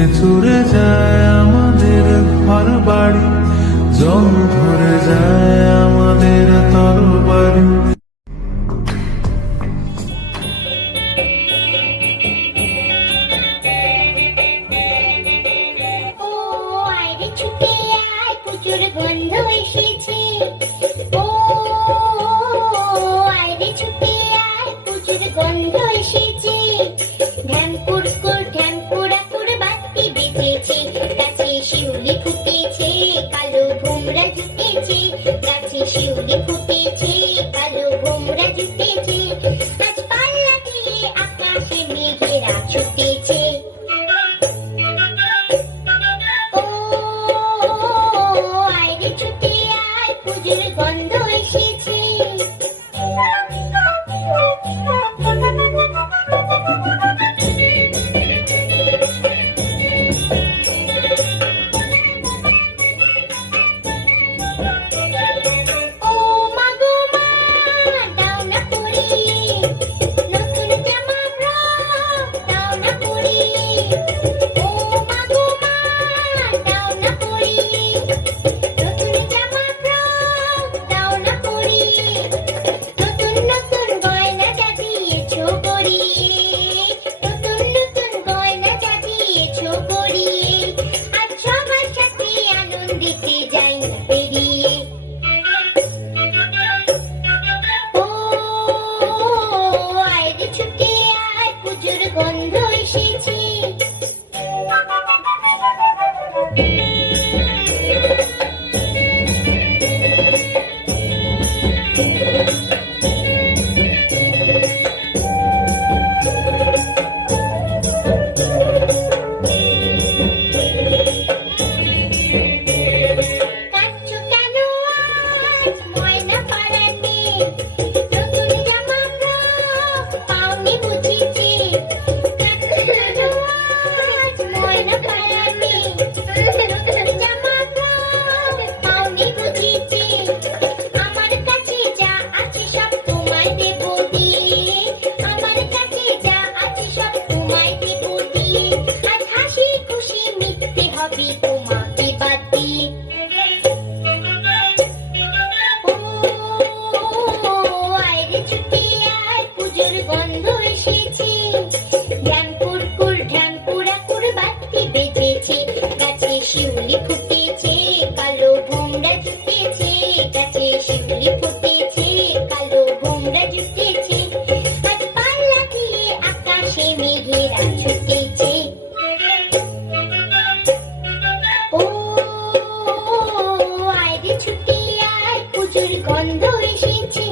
ভেঙে চুরে যায় আমাদের ঘর বাড়ি, জং ধরে যায় আমাদের তরবারি। ছুটে আয় প্রচুর গন্ধ এসেছে, ও আয় ছুটে আয় প্রচুর গন্ধ এসেছে। ঢ্যাম কুড়কুড় ঢ্যাম কুড়াকুড় বাতি বেজেছে, গাছে শিউলি ফুটেছে কালো ভোমরা জুটেছে, গাছে শিউলি ফুটেছে কালো ভোমরা জুটেছে। আজ পাল্লা দিয়ে আকাশে মেঘেরা ছুটেছে, গন্ধ এসেছে। ও মা গো মা, দাও না পরিয়ে নতুন জামা ফ্রক, দাও না পরিয়ে। ও মা গো মা, দাও না পরিয়ে নতুন জামা ফ্রক, দাও না পরিয়ে। নতুন নতুন গয়না যা দিয়েছো পরিয়ে, নতুন নতুন গয়না যা দিয়েছো পরিয়ে। আজ সবার সাথে আনন্দিতে যাই না বেরিয়ে। ও আয় রে ছুটে আয় পুজোর গন্ধ এসেছে। কাঁদছো কেন আজ ময়না পাড়াতে, নতুন জামা ফ্রক পাওনি বুঝিছে। কাঁদছো কেন আজ ময়না পাড়াতে, নতুন জামা ফ্রক পাওনি বুঝিছে। আমার কাছে যা আছে সব তোমায় দেব দিয়ে, আমার কাছে যা আছে সব তোমায় দেব দিয়ে। আজ হাসি খুশি মিথ্যে হবে তোমাকে বাদ দিয়ে। ও আয় রে ছুটে আয় পুজোর গন্ধ এসেছে। ঢ্যাম কুড়কুড় ঢ্যাম কুড়াকুড় বাতি বেজেছে, গাছে শিউলি ফুটেছে কালো ভোমরা জুটেছে, গাছে শিউলি ফুটেছে কালো ভোমরা জুটেছে। আজ পাল্লা দিয়ে আকাশে মেঘেরা ছুটেছে। ও আয় রে ছুটে আয় পুজোর গন্ধ এসেছে।